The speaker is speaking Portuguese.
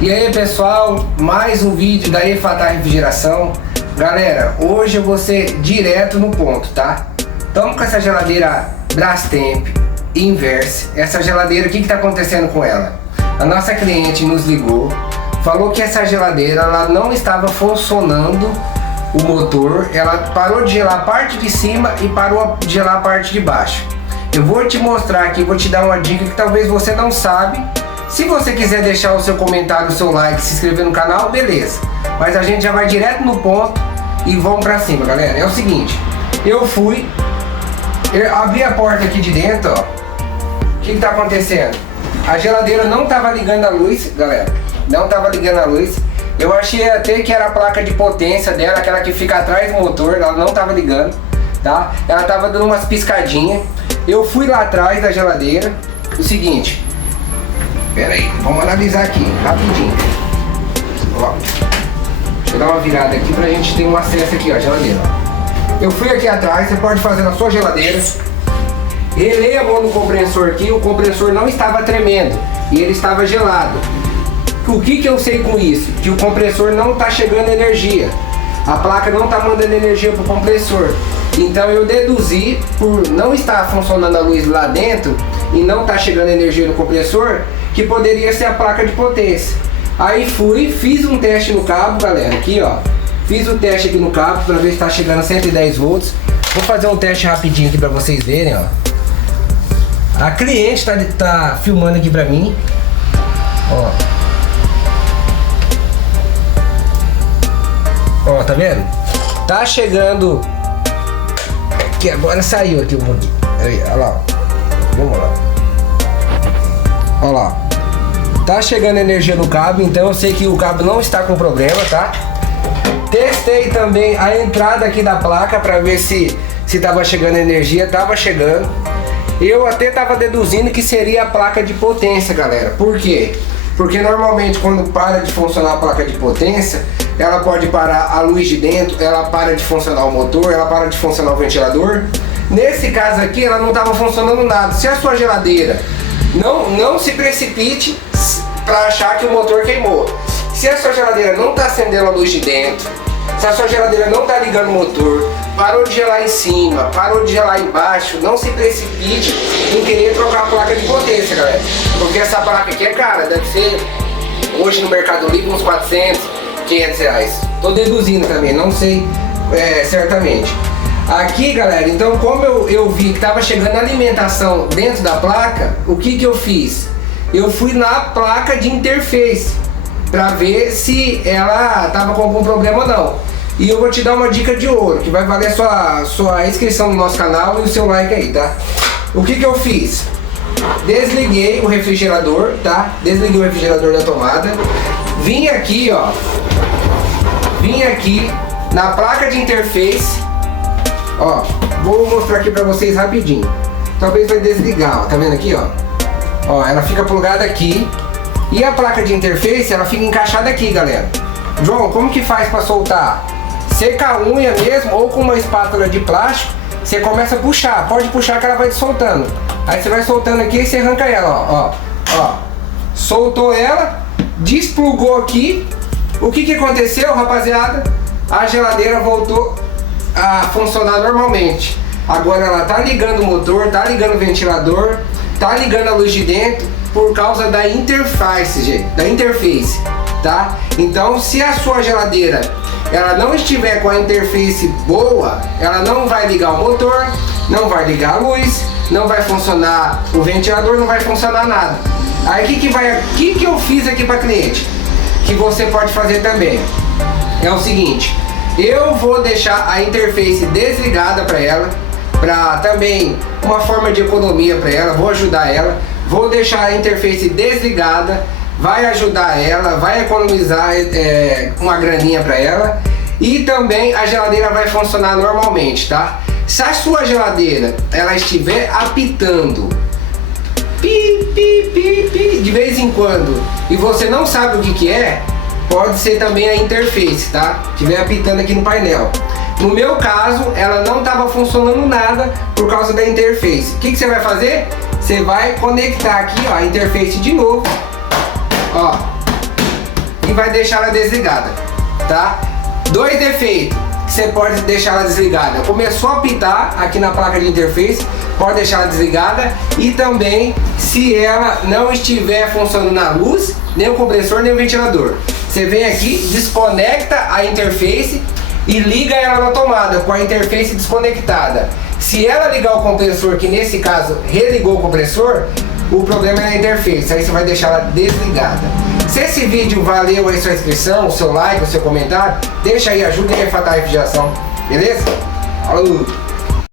E aí pessoal, mais um vídeo da EFATAR Refrigeração. Galera, hoje eu vou ser direto no ponto, tá? Estamos com essa geladeira Brastemp Inverse. Essa geladeira, o que está acontecendo com ela? A nossa cliente nos ligou, falou que essa geladeira ela não estava funcionando o motor. Ela parou de gelar a parte de cima e parou de gelar a parte de baixo. Eu vou te mostrar aqui, vou te dar uma dica que talvez você não sabe. Se você quiser deixar o seu comentário, o seu like, se inscrever no canal, beleza. Mas a gente já vai direto no ponto e vamos pra cima, galera. É o seguinte, eu abri a porta aqui de dentro, ó. O que tá acontecendo? A geladeira não tava ligando a luz, galera. Não tava ligando a luz. Eu achei até que era a placa de potência dela, aquela que fica atrás do motor, ela não tava ligando, tá? Ela tava dando umas piscadinhas. Eu fui lá atrás da geladeira. O seguinte, pera aí, vamos analisar aqui, rapidinho. Ó, deixa eu dar uma virada aqui pra gente ter um acesso aqui, ó, a geladeira. Eu fui aqui atrás, você pode fazer na sua geladeira. Relei a mão no compressor aqui, o compressor não estava tremendo e ele estava gelado. O que eu sei com isso? Que o compressor não está chegando energia. A placa não está mandando energia para o compressor. Então eu deduzi, por não estar funcionando a luz lá dentro e não estar chegando energia no compressor, que poderia ser a placa de potência. Aí fiz um teste no cabo, galera, aqui ó. Fiz o teste aqui no cabo para ver se está chegando 110 volts. Vou fazer um teste rapidinho aqui para vocês verem, ó. A cliente tá filmando aqui para mim, ó. Ó, tá vendo? Tá chegando. Que agora saiu aqui o pouquinho. Olha lá, ó. Vamos lá. Olha lá. Tá chegando energia no cabo, então eu sei que o cabo não está com problema, tá? Testei também a entrada aqui da placa para ver se tava chegando energia. Tava chegando. Eu até tava deduzindo que seria a placa de potência, galera. Por quê? Porque normalmente quando para de funcionar a placa de potência, ela pode parar a luz de dentro, ela para de funcionar o motor, ela para de funcionar o ventilador. Nesse caso aqui, ela não estava funcionando nada. Se a sua geladeira não se precipite para achar que o motor queimou. Se a sua geladeira não está acendendo a luz de dentro, se a sua geladeira não está ligando o motor, parou de gelar em cima, parou de gelar embaixo, não se precipite em querer trocar a placa de potência, galera. Porque essa placa aqui é cara, deve ser hoje no Mercado Livre uns 400, 500 reais. Tô deduzindo também, não sei certamente. Aqui, galera, então como eu vi que tava chegando alimentação dentro da placa, o que eu fiz? Eu fui na placa de interface para ver se ela tava com algum problema ou não. E eu vou te dar uma dica de ouro, que vai valer sua inscrição no nosso canal e o seu like aí, tá? O que eu fiz? Desliguei o refrigerador, tá? Desliguei o refrigerador da tomada. Vim aqui, ó. Vim aqui na placa de interface. Ó, vou mostrar aqui pra vocês rapidinho. Talvez vai desligar, ó. Tá vendo aqui, ó? Ó, ela fica plugada aqui. E a placa de interface, ela fica encaixada aqui, galera. João, como que faz pra soltar? Seca a unha mesmo ou com uma espátula de plástico, você começa a puxar. Pode puxar que ela vai te soltando. Aí você vai soltando aqui e você arranca ela, ó. Soltou ela, desplugou aqui. O que aconteceu, rapaziada? A geladeira voltou a funcionar normalmente. Agora ela tá ligando o motor, tá ligando o ventilador, tá ligando a luz de dentro por causa da interface, gente, tá? Então, se a sua geladeira ela não estiver com a interface boa, ela não vai ligar o motor, não vai ligar a luz, não vai funcionar o ventilador, não vai funcionar nada. Aí o que eu fiz aqui para cliente? Que você pode fazer também. É o seguinte, eu vou deixar a interface desligada para ela, para também uma forma de economia para ela, vou ajudar ela. Vou deixar a interface desligada, vai ajudar ela, vai economizar uma graninha para ela. E também a geladeira vai funcionar normalmente, tá? Se a sua geladeira ela estiver apitando pi, pi, pi, pi, de vez em quando e você não sabe o que é, pode ser também a interface, tá? Estiver apitando aqui no painel. No meu caso, ela não estava funcionando nada por causa da interface. O que você vai fazer? Você vai conectar aqui, ó, a interface de novo, ó, vai deixar ela desligada, tá? Dois defeitos que você pode deixar ela desligada: começou a apitar aqui na placa de interface, pode deixar ela desligada, e também se ela não estiver funcionando na luz, nem o compressor nem o ventilador. Você vem aqui, desconecta a interface e liga ela na tomada com a interface desconectada. Se ela ligar o compressor, que nesse caso religou o compressor, o problema é na interface, aí você vai deixar ela desligada. Se esse vídeo valeu aí sua inscrição, o seu like, o seu comentário, deixa aí, ajuda aí a refratar a refrigeração, beleza? Falou!